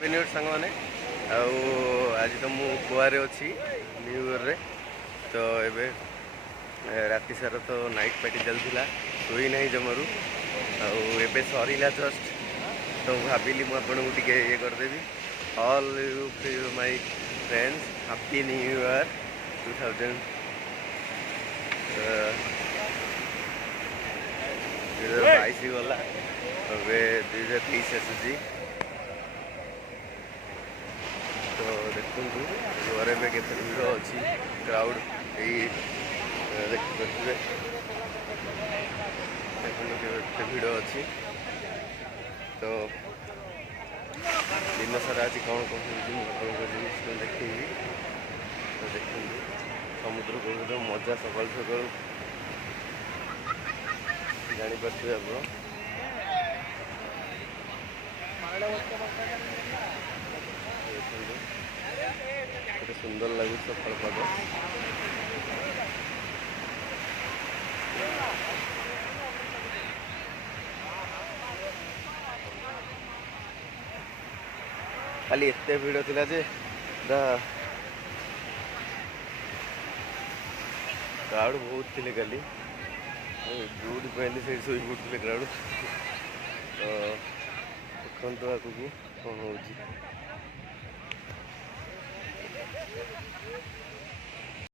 न्यू सांग मैंने आज तो मु गोवे अच्छी न्यू इयर रे तो ये राति सारा तो नाइट पार्टी चलता शोई ना जमारू आबे सरला जस्ट तो भाविली मुझे ये करदेवी all you my friends happy new year 2022 गला ए 2023 आसूसी तो देखु घरे में केते भीड़ अच्छी क्राउड देखिए केते भीड़ अच्छी तो दिन सारा आज कौन कौन जिनिस देखी तो देखिए समुद्र कूल मजा सकाल सकाल जापारे आप सुंदर लगे सकाल पाग खाली एत भीड़ थिला जे क्राउड बहुत थे खाली जोटी पाइली से शोई पड़ते क्राउड तो देखते आगे कौन हो